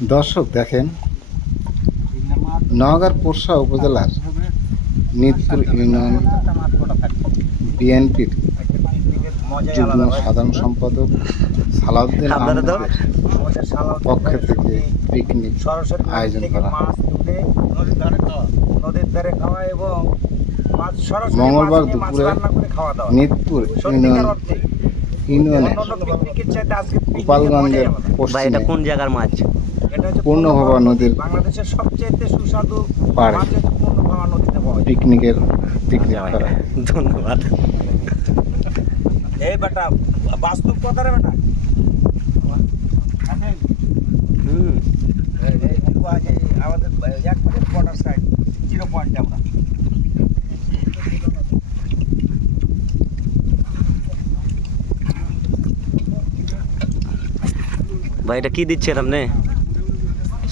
দর্শক দেখেন, নওগাঁর পোরশা উপজেলার নিদপুর ইউনিয়ন বিএনপির যুগ্ম সাধারণ সম্পাদক সালাউদ্দিন আহমেদের পক্ষ থেকে পিকনিক আয়োজন করা হয়। মঙ্গলবার দুপুরে নিদপুর ইউনিয়নের গোপালগঞ্জের পশ্চিমে কোন জায়গার মাছ? পূর্ণভবা নদীর পাড়ে পিকনিক করা। ধন্যবাদ। এই বেটা বাস্তব কথা রে বেটা। আমাদের একবারে বর্ডার সাইড 0 পয়েন্টে আমরা ভাই এটা কি দিচ্ছেন আপনি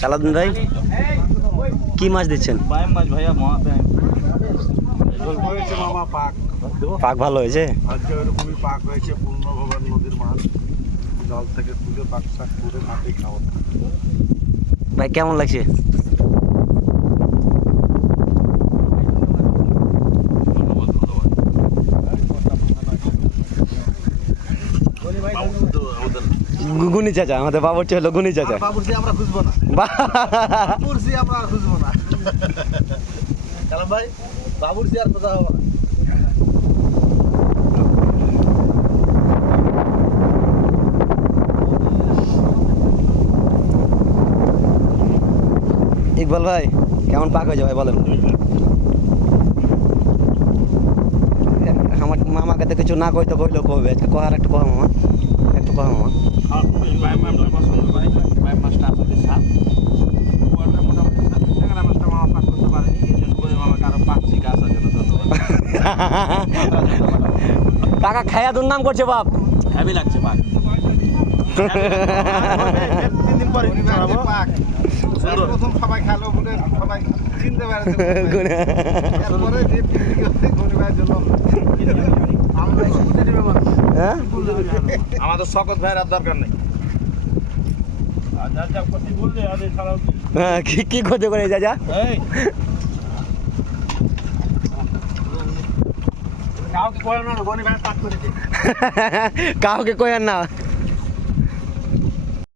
সালাউদ্দিন ভাই? কি মাছ দিচ্ছেন? বাইম মাছ ভাইয়া হয়েছে মামা পাক পাক ভালো হয়েছে আজকে ওইরকমই পাক হয়েছে। পূর্ণভবা নদীর মাছ জল থেকে তুলে পাক শাক করে মাটি খাওয়া। ভাই কেমন লাগছে? গুনি চাচা, আমাদের বাবুর্চি হলো গুনি চাচা। বাবুর্চি আমরা খুঁজবো না, বাবুর্চি আমরা খুঁজবো না। কালাম ভাই বাবুর্চি আর খোঁজা হবে না। ইকবাল ভাই কেমন পাক হয়েছে ভাই বলেন? আমার মামাকে তো কিছু না কইতে কইলো কবে, আজকে কহার একটু কহা মামা, একটু কহা মামা। কাকা খায়া দুর্নাম করছে বাপ, হ্যাভি লাগছে পাক। 3 দিন পরে পাক প্রথম সবাই খেলো বলে সবাই চিনতে পারে। এরপরে যে গরিবের জন্য আমাদের শকত ভাইয়ের আর দরকার নেই। হ্যাঁ কি ক্ষতি করে যা যা কাউকে কয় না, গরিব ভাই পাক করেছে। কাউকে কয়ার না।